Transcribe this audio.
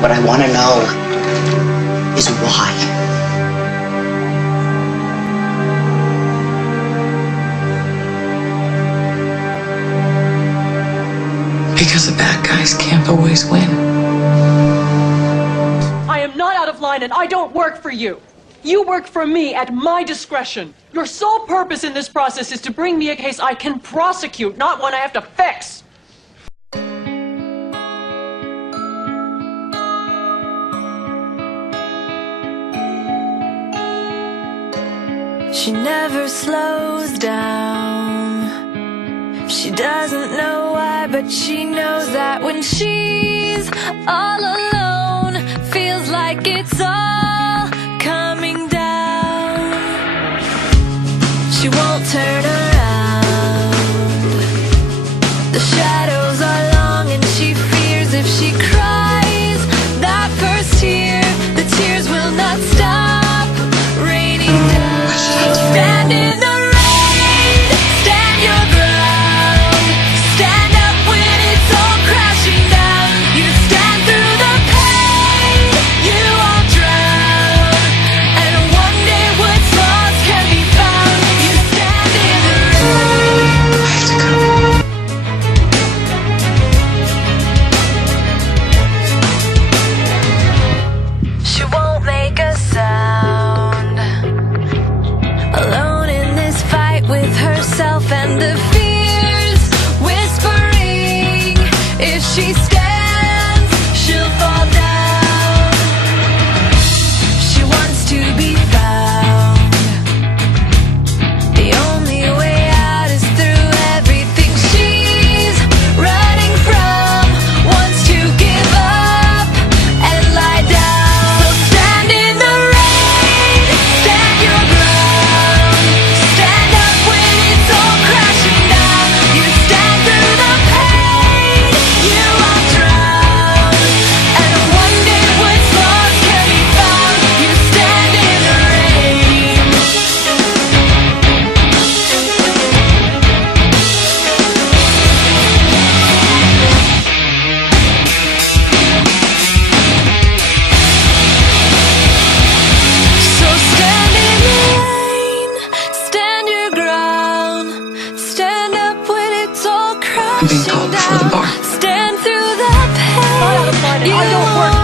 What I want to know is why. Because the bad guys can't always win. I am not out of line, and I don't work for you. You work for me at my discretion. Your sole purpose in this process is to bring me a case I can prosecute, not one I have to fix. She never slows down. She doesn't know why, but she knows that when she's all alone, feels like it's all coming down. She won't turn around. The shadows are long and she fears if she cries that first tear, the tears will not stop raining down. Stand in the rain, stand your ground. Stand up when it's all crashing down. You stand through the pain, you won't drown. And one day what's lost can be found. You stand in the rain. I have to go. She won't make a sound, alone in this fight with herself and the fears whispering. If she stands, she'll fall down. She wants to be found. The only way out is through everything she's running from. Wants to give up and lie down. So stand in the rain, stand your ground. Stand up when it's all crashing down. You stand through the pain, you won't drown. And one day what's lost can be found. You stand in the rain. So stand in the rain, stand your ground. Stand up when it's all I'm being crashing called before the down. bar. Stand through the pain. I'm not out of line, and I don't work